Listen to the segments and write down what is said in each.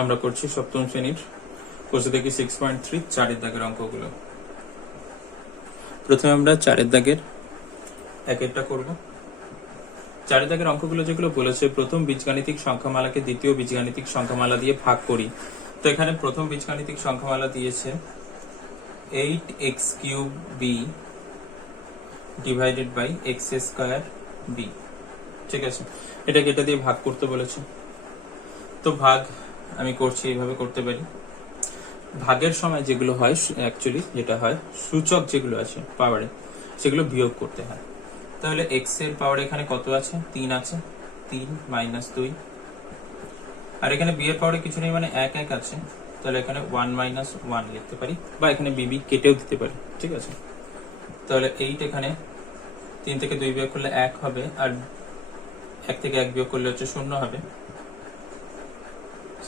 আমরা করছি সপ্তম শ্রেণীর কোর্সে দেখি 6.3 চারের দাগের অঙ্কগুলো। প্রথমে আমরা চারের দাগের একটা করব। চারের দাগের অঙ্কগুলো যেগুলো বলেছে, প্রথম বীজগাণিতিক সংখ্যামালাকে দ্বিতীয় বীজগাণিতিক সংখ্যামালা দিয়ে ভাগ করি। তো এখানে প্রথম বীজগাণিতিক সংখ্যামালা দিয়েছে 8x³ b divided by x² b। ঠিক আছে, এটাকে এটা দিয়ে ভাগ করতে বলেছে। তো ভাগ আমি করছি, এইভাবে করতে পারি। ভাগের সময় যেগুলো হয়, অ্যাকচুয়ালি যেটা হয়, সূচক যেগুলো আছে পাওয়ারে, সেগুলো বিয়োগ করতে হয়। তাহলে x এর পাওয়ার এখানে কত আছে? 3 আছে, 3 - 2। আর এখানে b এর পাওয়ারে কিছু নেই, মানে 1 আছে। তাহলে এখানে 1 - 1 লিখতে পারি, বা এখানে bb কেটেও দিতে পারি। ঠিক আছে, তাহলে 8 এখানে 3 থেকে 2 বিয়োগ করলে 1 হবে, আর 1 থেকে 1 বিয়োগ করলে হচ্ছে 0 হবে।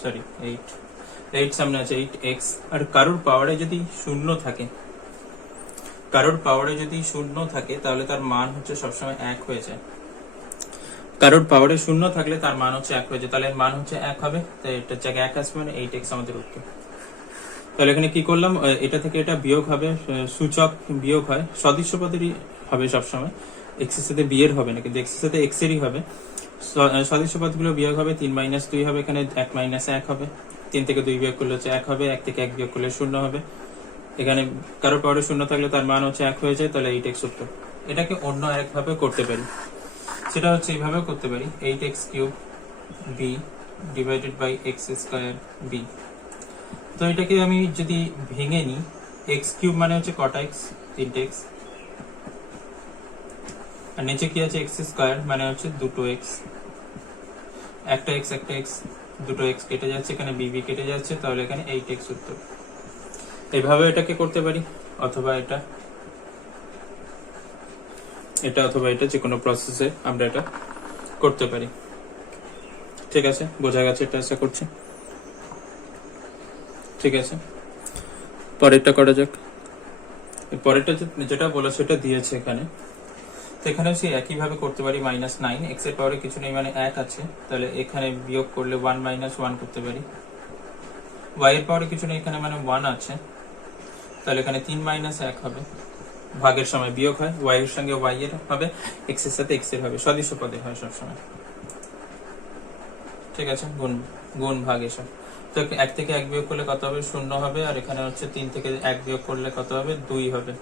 সরি, 8 সামনে আছে, 8x। আর কারোর পাওয়ারে যদি 0 থাকে, তাহলে তার মান হচ্ছে সবসময় 1 হয়ে যায়। কারোর পাওয়ারে 0 থাকলে তার মান হচ্ছে 1 হয়ে যায়, তাহলে মান হচ্ছে 1 হবে। তাই এটার জায়গায় 1 আসবে, মানে 8x আমাদের উত্তর। তাহলে এখানে কি করলাম, এটা থেকে এটা বিয়োগ হবে, সূচক বিয়োগ হয়, সদৃশ্য পদেরই হবে সবসময়। x এর সাথে b এর হবে না, কিন্তু x এর সাথে x এরই হবে। সদৃশ্য পদগুলো বিয়োগ হবে, 3 - 2 হবে, এখানে 1 - 1 হবে। 3 থেকে 2 বিয়োগ করলে হচ্ছে 1 হবে, 1 থেকে 1 বিয়োগ করলে 0 হবে। এখানে কারোর পাওয়ারে 0 থাকলে তার মান হচ্ছে 1 হয়ে যায়, তাহলে 8x উত্তর। এটাকে অন্য আরেকভাবে করতে পারি, সেটা হচ্ছে এইভাবে করতে পারি, 8x³ b divided by x² b। তো এটাকে আমি যদি ভেঙে নিই, x³ মানে হচ্ছে কটা x? 3x। আর নিচে কি আছে? x² মানে হচ্ছে 2x। একটা x, দুটো x কেটে যাচ্ছে, এখানে bb কেটে যাচ্ছে, তাহলে এখানে 8x উত্তর। এইভাবে এটাকে করতে পারি, অথবা এটা অথবা এটা, যে কোনো প্রসেসে আমরা এটা করতে পারি। ঠিক আছে, বোঝা গেছে? এটা আশা করছি। ঠিক আছে, পরেরটা করা যাক। পরেরটা যেটা বলে সেটা দিয়েছে এখানে, তো এখানে সে একইভাবে করতে পারি। -9, x এর পাওয়ারে কিছু নেই, মানে 1 আছে, তাহলে এখানে বিয়োগ করলে 1 - 1 করতে পারি। y এর পাওয়ারে কিছু নেই, এখানে মানে 1 আছে, তাহলে এখানে 3 - 1 হবে। ভাগের সময় বিয়োগ হয়, y এর সঙ্গে y এর হবে, x এর সাথে x এর হবে, সদৃশ্য পদে হয় সবসময়। ঠিক আছে, গুণ ভাগ এসব। তো 1 থেকে 1 বিয়োগ করলে কত হবে? 0 হবে। আর এখানে হচ্ছে 3 থেকে 1 বিয়োগ করলে কত হবে? 2 হবে।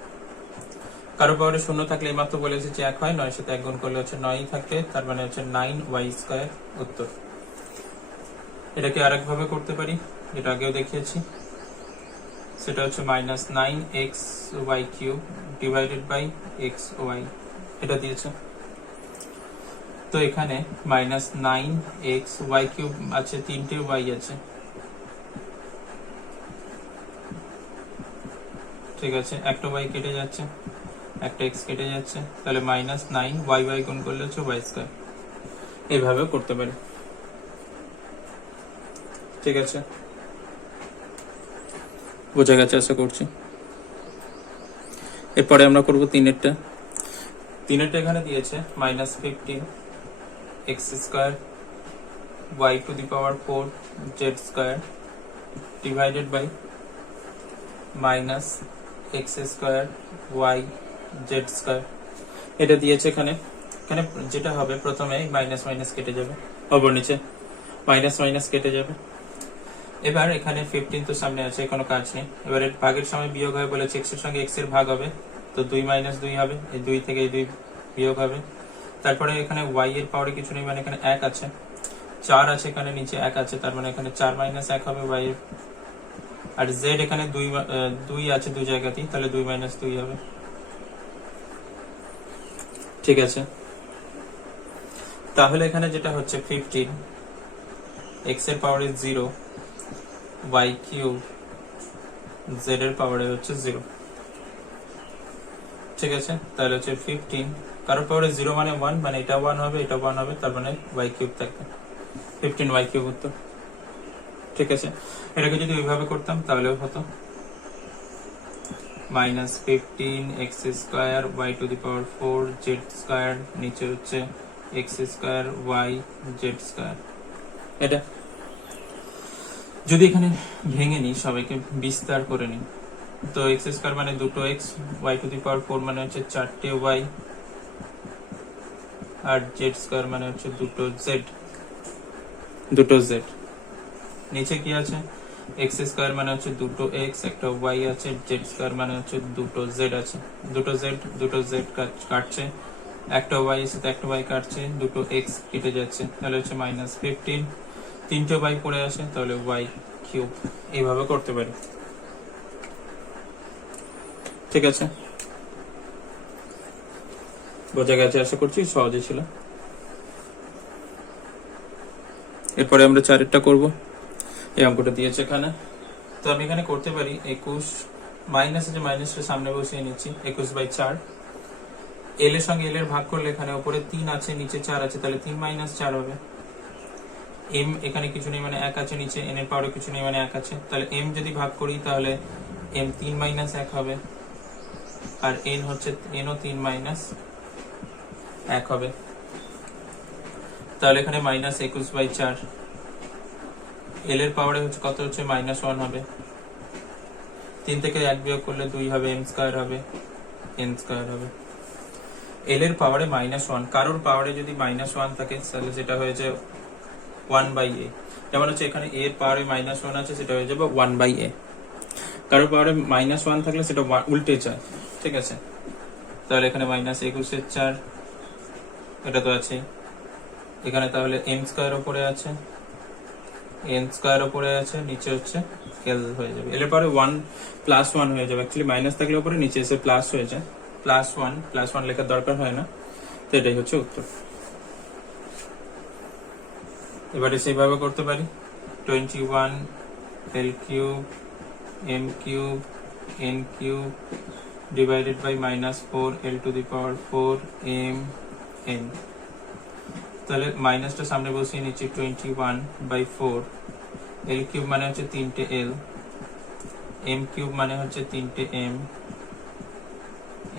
কারো পাওয়ারে 0 থাকলে এইমাত্র বলে এসেছি 1 হয়, 9 সাথে 1 গুণ করলে হচ্ছে 9 থাকে, তার মানে হচ্ছে 9y² উত্তর। এটাকে আরেকভাবে করতে পারি, যেটা আগেও দেখিয়েছি, সেটা হচ্ছে -9xy³ ডিভাইডেড বাই xy। এটা দিয়েছে। তো এখানে -9xy³ আছে, 3টে y আছে। ঠিক আছে, একটা y কেটে যাচ্ছে, একটা x কেটে যাচ্ছে, তাহলে -9y গুণ করলে হচ্ছে y²। এইভাবে করতে পারি। ঠিক আছে, বোঝা গেছে আশা করছি। এরপরে আমরা করবো তিনেরটা। এখানে দিয়েছে -15 x² y⁴ z² divided by -x² y z²। এটা দিয়েছে এখানে। যেটা হবে, প্রথমে মাইনাস কেটে যাবে, অপর নিচে মাইনাস কেটে যাবে। এবার এখানে 15 তো সামনে আছে, কোনো কাজ নেই। এবারে ভাগের সময় বিয়োগ হয় বলেছে, x এর সঙ্গে x এর ভাগ হবে, তো 2 - 2 হবে, এই 2 থেকে এই 2 বিয়োগ হবে। তারপরে এখানে y এর পাওয়ারে কিছু নেই, মানে এখানে 1 আছে, 4 আছে, এখানে নিচে 1 আছে, তার মানে এখানে 4 - 1 হবে y এর। আর z এখানে 2 আছে দুই জায়গাতেই, তাহলে 2 - 2 হবে। ঠিক আছে, তাহলে এখানে যেটা হচ্ছে 15 x এর পাওয়ারে 0 y³ z এর পাওয়ারে হচ্ছে 0। ঠিক আছে, তাহলে হচ্ছে 15, কারোর পাওয়ারে 0 মানে 1, মানে এটা 1 হবে, এটা 1 হবে, তার মানে y³ থাকবে, 15y³ উত্তর। ঠিক আছে, এটাকে যদি ওইভাবে করতাম তাহলেও হতো, -15 x² y⁴ z², নিচে হচ্ছে x² y z²। এটা যদি এখানে ভেঙে নিই, সবাইকে বিস্তার করে নিই, তো এক্স স্কোয়ার মানে দুটো x, Y two the power 4 মানে হচ্ছে 4টে ওয়াই, আর জেড স্কোয়ার মানে হচ্ছে দুটো জেড। নিচে কি আছে, এক্স স্কোয়ার মানে হচ্ছে দুটো এক্স, একটা ওয়াই আছে, জেড স্কোয়ার মানে হচ্ছে দুটো জেড আছে, দুটো জেড কাটছে, একটা ওয়াই এর সাথে একটা ওয়াই কাটছে, দুটো এক্স কেটে যাচ্ছে, তাহলে হচ্ছে -15, তিনটে ওয়াই পড়ে আসে, তাহলে ওয়াই কিউব। এইভাবে করতে পারি, ঠিক আছে? বোঝা গেছে আশা করছি, সহজে ছিল। এরপরে আমরা চারেরটা করব। এই অঙ্কটা দিয়েছে এখানে, তো আমি এখানে করতে পারি 21 মাইনাস আছে, মাইনাসটা সামনে বসিয়ে নিচ্ছি, 21/4। এল এর সঙ্গে এল এর ভাগ করলে এখানে উপরে 3 আছে, নিচে 4 আছে, তাহলে 3 - 4 হবে। এম এখানে কিছু নেই মানে 1 আছে, নিচে এন এর পাওয়ারে কিছু নেই মানে 1 আছে, তাহলে এম যদি ভাগ করি তাহলে এম 3 - 1 হবে, আর এন হচ্ছে এনও 3 - 1 হবে, তাহলে এখানে -21/4। এল এর পাওয়ারে হচ্ছে কত, হচ্ছে -1 হবে, 3 থেকে 1 বিয়োগ করলে 2 হবে, এম স্কয়ার হবে, এন স্কয়ার হবে। এল এর পাওয়ারে -1, কারোর পাওয়ারে যদি -1 থাকে তাহলে সেটা হয়ে যায় 1/a, যেমন হচ্ছে এখানে এ এর পাওয়ারে -1 আছে, সেটা হয়ে যাবে 1/a। কারোর পাওয়ারে -1 থাকলে সেটা উল্টে যায়, ঠিক আছে? তাহলে এখানে -21/4, এটা তো আছে এখানে, তাহলে এম স্কয়ার উপরে আছে, এন স্কয়ার উপরে আছে, নিচে হচ্ছে এল হয়ে যাবে। এল এর পরে 1+1 হয়ে যাবে, অ্যাকচুয়ালি মাইনাস থাকলে উপরে, নিচে এসে প্লাস হয়ে যায়, +1 লেখার দরকার হয় না, তো এটাই হচ্ছে উত্তর। এবারে সেইভাবে করতে পারি, 21 L cube M cube N cube divided by -4 L to the power 4 M N. তাহলে মাইনাসটা সামনে বসিয়ে নিচ্ছি, 21/4, এল কিউব মানে হচ্ছে 3টে এল, এম কিউব মানে হচ্ছে 3টে এম,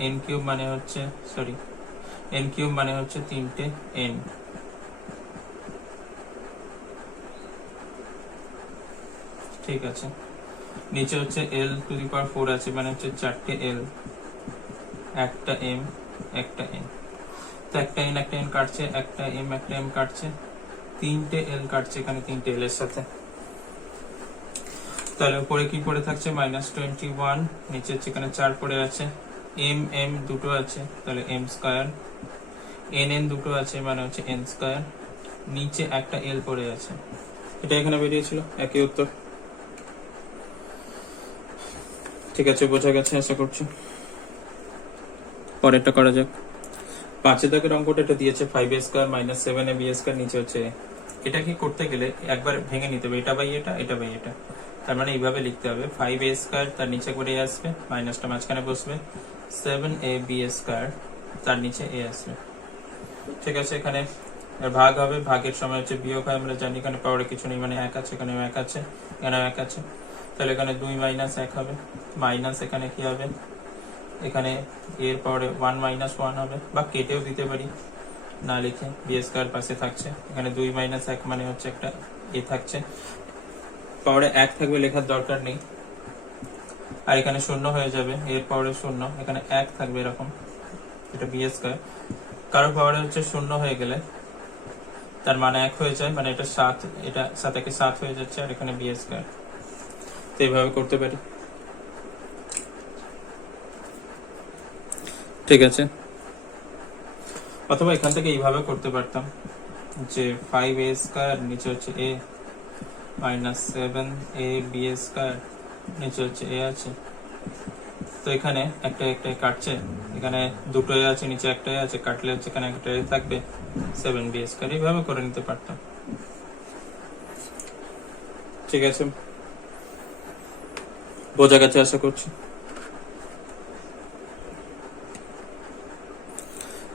এন কিউব মানে হচ্ছে এন কিউব মানে হচ্ছে 3টে এন। ঠিক আছে, নিচে হচ্ছে এল টু দি পাওয়ার 4 আছে, মানে হচ্ছে 4টে এল, একটা এম, একটা এন, তো একটা এন কাটছে, একটা এম কাটছে, 3টে এল কাটছে এখানে 3টে এল এর সাথে, তাহলে উপরে কি পড়ে থাকছে, -21, নিচে হচ্ছে এখানে 4 পড়ে আছে, এম দুটো আছে, তাহলে এম স্কয়ার, এন দুটো আছে, মানে হচ্ছে এন স্কয়ার, নিচে একটা এল পড়ে আছে, এটা এখানে বেরিয়েছিল, একই উত্তর। ঠিক আছে, বোঝা গেছে আশা করছি। পরেরটা করা যাক। 5 দাগের অঙ্কটা এটা দিয়েছে 5a² - 7ab², নিচে হচ্ছে এটা কি করতে গেলে একবার ভেঙে নিতে হবে, এটা বাই এটা, এটা বাই এটা, তার মানে এইভাবে লিখতে হবে, 5a², তার নিচে করে এ আসবে, মাইনাসটা মাঝখানে বসবে, 7ab² তার নিচে এ আসবে। ঠিক আছে, এখানে ভাগ হবে, ভাগের সময় হচ্ছে বিয়োগ হয়, আমরা জানি এখানে পাওয়ারে কিছু নেই মানে 1 আছে, এখানেও 1 আছে, এখানেও 1 আছে, তাহলে এখানে 2 - 1 হবে, মাইনাস এখানে কি হবে, এখানে এর পাওয়ারে 1 - 1 হবে, বা কেটেও দিতে পারি না লিখে, b² পাশে থাকছে, এখানে 2 - 1 মানে হচ্ছে একটা এ থাকছে, পাওয়ারে 1 থাকবে, লেখার দরকার নেই, আর এখানে 0 হয়ে যাবে, এর পাওয়ারে 0, এখানে 1 থাকবে এরকম, এটা b², কারোর পাওয়ারে হচ্ছে 0 হয়ে গেলে তার মানে 1 হয়ে যায়, মানে এটা 7, এটা 7 × 7 হয়ে যাচ্ছে, আর এখানে b², তো এইভাবে করতে পারি। ঠিক আছে, অথবা এখান থেকে এইভাবে করতে পারতাম যে 5a² নিচে হচ্ছে a, -7ab² নিচে হচ্ছে a আছে, তো এখানে একটা কাটছে, এখানে দুটো এ আছে, নিচে একটা এ আছে, কাটলে হচ্ছে এখানে একটা এ থাকবে, 7b², এইভাবে করে নিতে পারতাম। ঠিক আছে, বোঝা গেছে আশা করছি।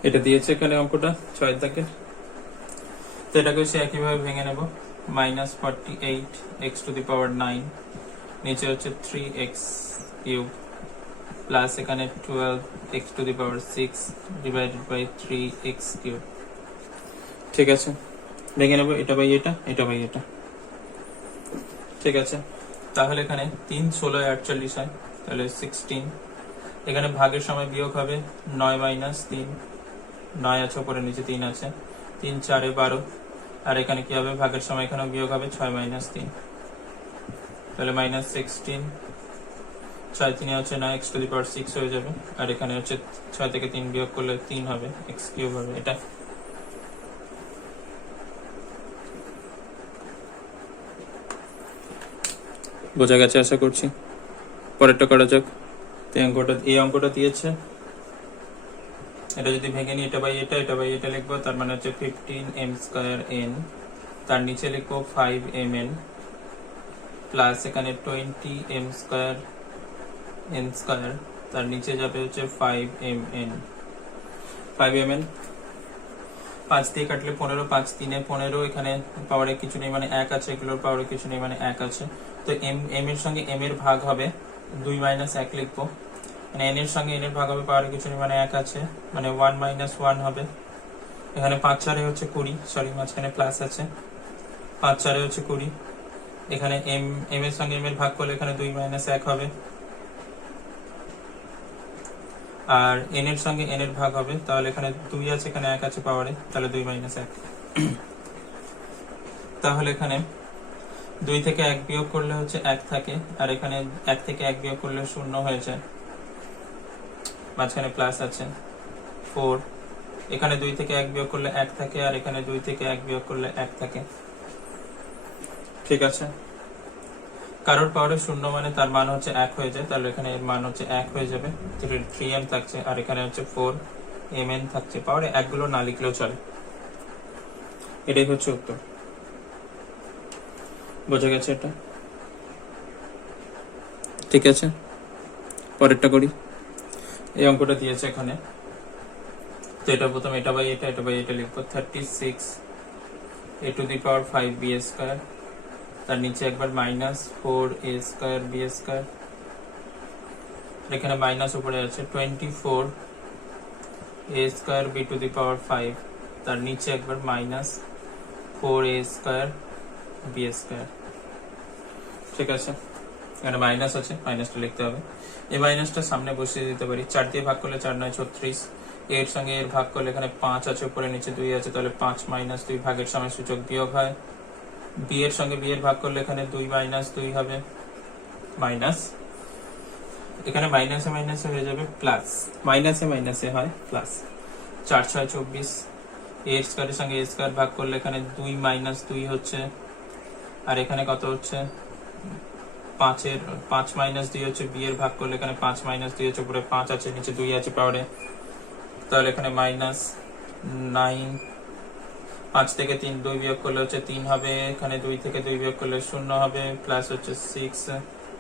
এটা দিয়েছে এখানে অঙ্কটা 6 দাগের, তো এটাকে সে একইভাবে ভেঙে নেব, -48 x⁴, নিচে হচ্ছে 3x³ প্লাস এখানে 12 x⁴ ডিভাইডেড বাই 3x³। ঠিক আছে, ভেঙে নেব, এটা বাই এটা, এটা বাই এটা, ঠিক আছে, তাহলে এখানে 3 16 48 হয়, তাহলে 16। এখানে ভাগের সময় বিয়োগ হবে 9 মাইনাস 3, 9 আছে উপরে নিচে 3 আছে, 3 4 12। আর এখানে কি হবে, ভাগের সময় এখানে বিয়োগ হবে 6 মাইনাস 3, তাহলে মাইনাস 16। 6 3 হচ্ছে 9, x টু দি পাওয়ার 6 হয়ে যাবে। আর এখানে হচ্ছে 6 থেকে 3 বিয়োগ করলে 3 হবে, x কিউব হবে। এটা বোঝা গেছে আশা করছি। পরেরটা করা যাক। এই অঙ্কটা দিয়েছে, এটা যদি ভেঙে নিই, এটা বাই এটা, এটা বাই এটা লিখবো, তার মানে হচ্ছে 15m স্কয়ার n, তার নিচে লিখবো 5mn প্লাস এখানে 20m স্কয়ার n স্কয়ার, তার নিচে যাবে হচ্ছে 5mn। 5mn 5 দিয়ে কাটলে 15, 5 3 15, এখানে পাওয়ারে কিছু নেই মানে 1 আছে, এগুলোর পাওয়ারে কিছু নেই মানে 1 আছে। তো m এর সঙ্গে m এর ভাগ হবে 2 মাইনাস 1 লিখবো, মানে n এর সঙ্গে n এর ভাগ হবে, পাওয়ারে কিছু নেই মানে 1 আছে, মানে 1 মাইনাস 1 হবে। এখানে 5 4 হচ্ছে 20, সরি মাঝখানে প্লাস আছে, 5 4 হচ্ছে 20। এখানে m এর সঙ্গে m এর ভাগ করলে এখানে 2 মাইনাস 1 হবে, আর n এর সঙ্গে n এর ভাগ হবে, তাহলে এখানে 2 আছে, এখানে 1 আছে পাওয়ারে, তাহলে 2 মাইনাস 1। তাহলে এখানে 2 থেকে 1 বিয়োগ করলে হচ্ছে 1 থাকে, আর এখানে 1 থেকে 1 বিয়োগ করলে 0 হয়ে যায়, মাঝখানে প্লাস আছে 4। এখানে 2 থেকে 1 বিয়োগ করলে 1 থাকে, আর এখানে 2 থেকে 1 বিয়োগ করলে 1 থাকে। ঠিক আছে, কারোর পাওয়ারে 0 মানে তার মান হচ্ছে 1 হয়ে যায়, তাহলে এখানে এর মান হচ্ছে 1 হয়ে যাবে, 3m থাকছে, আর এখানে হচ্ছে 4mn থাকছে। পাওয়ারে 1 গুলো না লিখলেও চলে। এটাই হচ্ছে উত্তর। বোঝা গেছে এটা? ঠিক আছে, পরেরটা করি। এই অঙ্কটা দিয়েছে এখানে, তো এটা প্রথম এটা বাই এটা, এটা বাই এটা লিখবো। 36 a to the power 5b square, তার নিচে একবার minus 4a square b square, এখানে মাইনাস উপরে আছে 24 a square b to the power 5, তার নিচে একবার minus 4a square b square. ঠিক আছে, এখানে মাইনাস আছে, মাইনাসটা লিখতে হবে। এই মাইনাসটা সামনে বসিয়ে দিতে পারি, 4 দিয়ে ভাগ করলে 4 9 36, এর সঙ্গে এর ভাগ করলে এখানে 5 আছে, উপরে নিচে 2 আছে, তাহলে 5 মাইনাস 2, ভাগের সময় সূচক বিয়োগ হয়। বি এর সঙ্গে বি এর ভাগ করলে এখানে 2 মাইনাস 2 হবে, মাইনাস, এখানে মাইনাসে মাইনাসে হয়ে যাবে প্লাস, মাইনাসে মাইনাসে হয় প্লাস। 4 6 24, এ স্কয়ারের সঙ্গে এ স্কয়ার ভাগ করলে এখানে 2 মাইনাস 2 হচ্ছে, আর এখানে কত হচ্ছে 5 মাইনাস 2 হচ্ছে, বি এর ভাগ করলে এখানে 5 মাইনাস 2 হচ্ছে, উপরে 5 আছে, নিচে 2 আছে পাওয়ারে, তাহলে এখানে মাইনাস 9। 5 থেকে 3 2 বিয়োগ করলে হচ্ছে 3 হবে, এখানে 2 থেকে 2 বিয়োগ করলে 0 হবে, প্লাস হচ্ছে 6,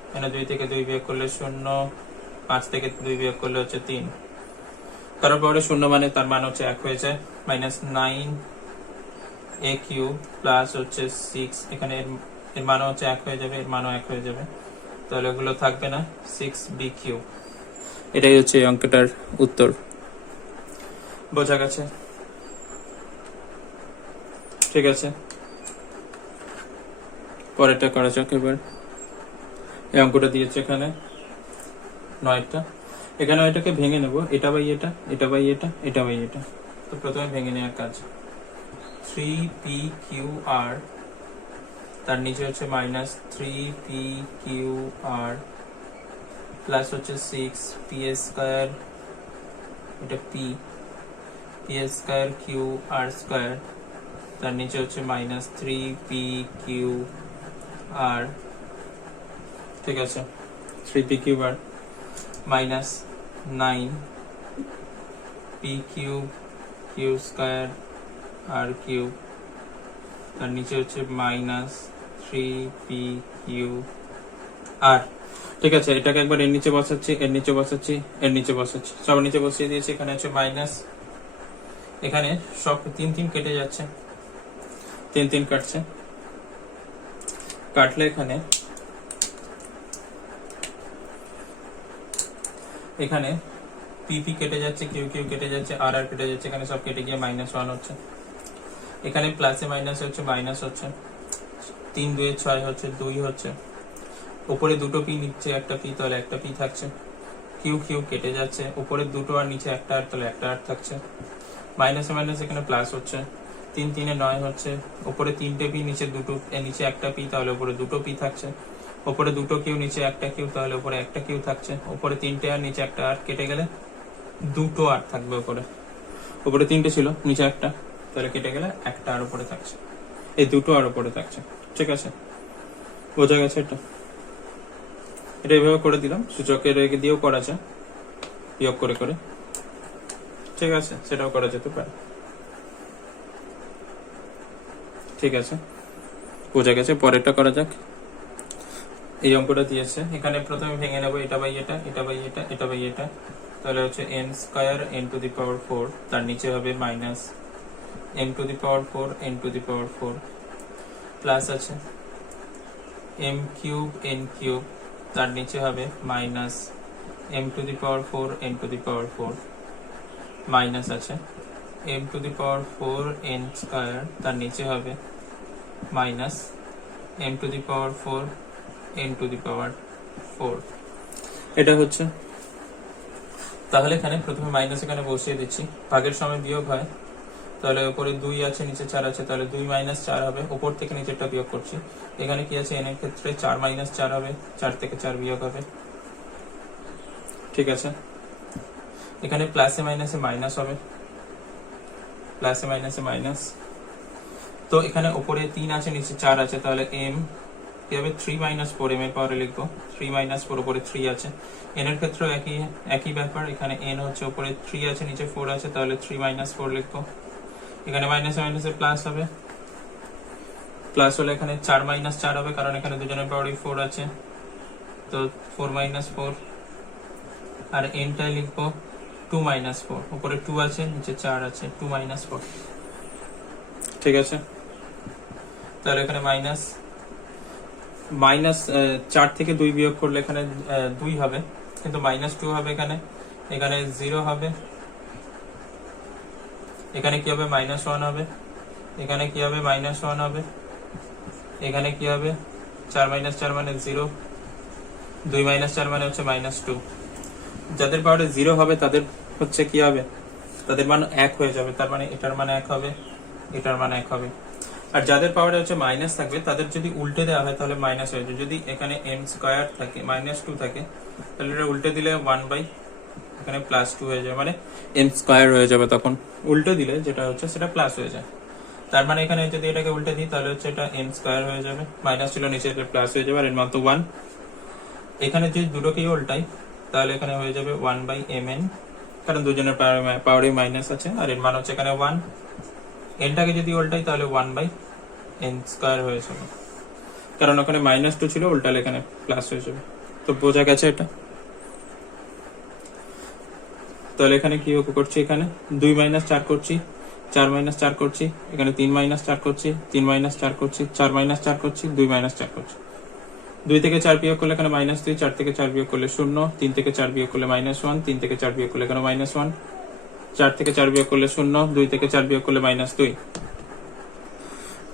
এখানে 2 থেকে 2 বিয়োগ করলে 0, 5 থেকে 2 বিয়োগ করলে হচ্ছে 3। কারণ পাওয়ারে 0 মানে তার মান হচ্ছে 1 হয়ে যায়, মাইনাস 9 a কিউব প্লাস হচ্ছে 6, এখানে এর মানও হচ্ছে 1 হয়ে যাবে, এর মানও 1 হয়ে যাবে, তাহলে ওগুলো থাকবে না, 6b কিউব। এটাই হচ্ছে এই অঙ্কটার উত্তর। বোঝা গেছে? ঠিক আছে, পরেরটা করা যাক এবার। এই অঙ্কটা দিয়েছে এখানে 9টা, এখানে এটাকে ভেঙে নেব, এটা বাই এটা, এটা বাই এটা, এটা বাই এটা। তো প্রথমে ভেঙে নেওয়ার কাজ, 3pqr, তার নিচে হচ্ছে মাইনাস 3pqr প্লাস হচ্ছে 6p স্কয়ার, এটা p square Q R square, তার নিচে হচ্ছে মাইনাস 3pqr। ঠিক আছে, 3pqr minus 9p cube Q square R cube, তার নিচে হচ্ছে মাইনাস 3pqr। ঠিক আছে, এটাকে একবার এর নিচে বসাচ্ছি, এর নিচে বসাচ্ছি, এর নিচে বসাচ্ছি, সব নিচে বসিয়ে দিয়েছি। এখানে হচ্ছে মাইনাস, এখানে সব 3 3 কেটে যাচ্ছে, 3 3 কাটছে, কাটলে এখানে পিপি কেটে যাচ্ছে, কিউ কিউ কেটে যাচ্ছে, আর আর কেটে যাচ্ছে, এখানে সব কেটে গিয়ে -1 হচ্ছে। এখানে প্লাসে মাইনাস হচ্ছে মাইনাস হচ্ছে, 3 2 6 হচ্ছে, 2 হচ্ছে, উপরে দুটো পি নিচে একটা পি, তাহলে একটা পি থাকছে, কিউ কিউ কেটে যাচ্ছে, উপরে দুটো আর নিচে একটা আর, তাহলে একটা আর থাকছে, মাইনাসে মাইনাস এখানে প্লাস হচ্ছে, 3 3 9 হচ্ছে, উপরে 3টে পি নিচে দুটো, নিচে একটা পি, তাহলে উপরে দুটো পি থাকছে, উপরে দুটো কিউ নিচে একটা কিউ, তাহলে উপরে একটা কিউ থাকছে, উপরে 3টে আর নিচে একটা আর, কেটে গেলে দুটো আর থাকবে, উপরে 3টে ছিল নিচে একটা, তাহলে কেটে গেলে একটা আর উপরে থাকছে, এই দুটো আর উপরে থাকছে। ঠিক আছে, বোঝা গেছে? এটা এইভাবে করে দিলাম, সূচকের রেখে দিয়েও করা যায়, বিয়োগ করে করে। ঠিক আছে, সেটাও করা যেতে পারে। ঠিক আছে, বোঝা গেছে। পরেরটা করা যাক। এই অঙ্কটা দিয়েছে, এখানে প্রথমে ভেঙে নেবো, এটা বাই এটা, এটা বাই এটা, এটা বাই এটা, তাহলে হচ্ছে n square n to the power 4, তার নিচে হবে minus m to the power 4 n to the power 4, plus আছে m কিউব n কিউব, তার নিচে হবে minus m to the power 4 n to the power 4, minus আছে m to the power 4 n square, তার নিচে হবে minus m to the power 4 n to the power 4। এটা হচ্ছে, তাহলে এখানে প্রথমে মাইনাস এখানে বসিয়ে দিচ্ছি, ভাগের সময় বিয়োগ হয়, তাহলে উপরে 2 আছে নিচে 4 আছে, তাহলে 2 মাইনাস 4 হবে, উপর থেকে নিচেরটা বিয়োগ করছি। এখানে কি আছে, n এর ক্ষেত্রে 4 মাইনাস 4 হবে, 4 থেকে 4 বিয়োগ হবে। ঠিক আছে, এখানে প্লাসে মাইনাসে মাইনাস হবে, প্লাসে মাইনাসে মাইনাস, তো এখানে উপরে 3 আছে নিচে 4 আছে, তাহলে m কি হবে 3 মাইনাস 4, m এর পাওয়ারে লিখবো 3 মাইনাস 4, উপরে 3 আছে, n এর ক্ষেত্রেও একই ব্যাপার, এখানে n হচ্ছে উপরে 3 আছে নিচে 4 আছে, তাহলে 3 মাইনাস 4 লিখবো। এখানে মাইনাসে মাইনাসে প্লাস হবে, প্লাস হলে এখানে 4 মাইনাস 4 হবে, কারণ এখানে দুজনের পাওয়ারই 4 আছে, তো 4 মাইনাস 4, আর nটাই লিখবো 2 মাইনাস 4, উপরে 2 আছে নিচে 4 আছে, 2 মাইনাস 4। ঠিক আছে, তাহলে এখানে মাইনাস 4 থেকে 2 বিয়োগ করলে এখানে 2 হবে, কিন্তু মাইনাস 2 হবে, এখানে 0 হবে, এখানে কি হবে মাইনাস 1 হবে, এখানে কি হবে মাইনাস 1 হবে, এখানে কি হবে 4 মাইনাস 4 মানে 0, 2 মাইনাস 4 মানে হচ্ছে মাইনাস 2। যাদের পাওয়ারে 0 হবে তাদের হচ্ছে কি হবে, তাদের মান 1 হয়ে যাবে, তার মানে এটার মান 1 হবে, এটার মান 1 হবে। আর যাদের পাওয়ারে হচ্ছে মাইনাস থাকবে তাদের যদি উল্টে দেওয়া হয় তাহলে মাইনাস হয়ে যাবে। যদি এখানে m স্কয়ার থাকে মাইনাস 2 থাকে, তাহলে এটা উল্টে দিলে 1 বাই এখানে প্লাস 2 হয়ে যাবে, মানে m স্কয়ার হয়ে যাবে, তখন উল্টে দিলে যেটা হচ্ছে সেটা প্লাস হয়ে যায়। তার মানে এখানে যদি এটাকে উল্টে দিই তাহলে হচ্ছে এটা m স্কয়ার হয়ে যাবে, মাইনাস ছিল নিচে এটা প্লাস হয়ে যাবে, আর এর মান তো 1। এখানে যদি দুটোকেই উল্টাই তাহলে এখানে হয়ে যাবে 1 বাই mn, কারণ দুজনের পাওয়ারে মাইনাস আছে, আর এর মান হচ্ছে এখানে 1। এনটাকে যদি উল্টাই তাহলে 1 বাই n স্কয়ার হয়ে যাবে, কারণ ওখানে মাইনাস 2 ছিল, উল্টালে এখানে প্লাস হয়ে যাবে। তো বোঝা গেছে এটা? তাহলে এখানে কি করছি, এখানে 2 মাইনাস 4 করছি, 4 মাইনাস 4 করছি, এখানে 3 মাইনাস 4 করছি, 3 মাইনাস 4 করছি, 4 মাইনাস 4 করছি, 2 মাইনাস 4 করছি। 2 থেকে 4 বিয়োগ করলে এখানে মাইনাস 2, 4 থেকে 4 বিয়োগ করলে 0, 3 থেকে 4 বিয়োগ করলে মাইনাস 1, 3 থেকে 4 বিয়োগ করলে এখানে মাইনাস 1, 4 থেকে 4 বিয়োগ করলে 0, 2 থেকে 4 বিয়োগ করলে মাইনাস 2।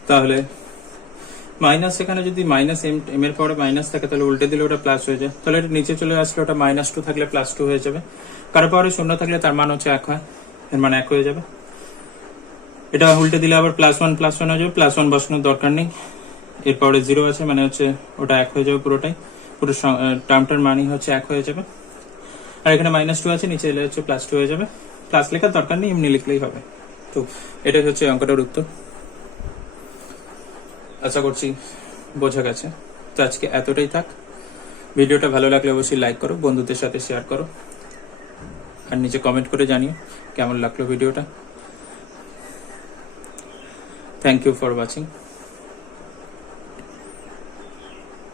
তাহলে মাইনাস, এখানে যদি মাইনাস m এর পরে মাইনাস থাকে তাহলে উল্টে দিলে ওটা প্লাস হয়ে যায়, তাহলে এটা নিচে চলে আসলে ওটা মাইনাস 2 থাকলে প্লাস 2 হয়ে যাবে, কারো পাওয়ারে 0 থাকলে তার মান হচ্ছে 1 হয়, এর মান 1 হয়ে যাবে। এটা উল্টে দিলে আবার প্লাস 1 হয়ে যাবে, প্লাস 1 বসানোর দরকার নেই, এর পাওয়ারে 0 আছে, মানে হচ্ছে ওটা 1 হয়ে যাবে, পুরোটাই পুরো টার্মটার মানই হচ্ছে 1 হয়ে যাবে। আর এখানে মাইনাস 2 আছে, নিচে এলে হচ্ছে প্লাস 2 হয়ে যাবে, প্লাস লেখার দরকার নেই, এমনি লিখলেই হবে। তো এটাই হচ্ছে অঙ্কটার উত্তর। আশা করছি বোঝা গেছে। তো আজকে এতটাই থাক। ভিডিওটা ভালো লাগলে অবশ্যই লাইক করো, বন্ধুদের সাথে শেয়ার করো, আর নিচে কমেন্ট করে জানিও কেমন লাগলো ভিডিওটা। Thank you for watching.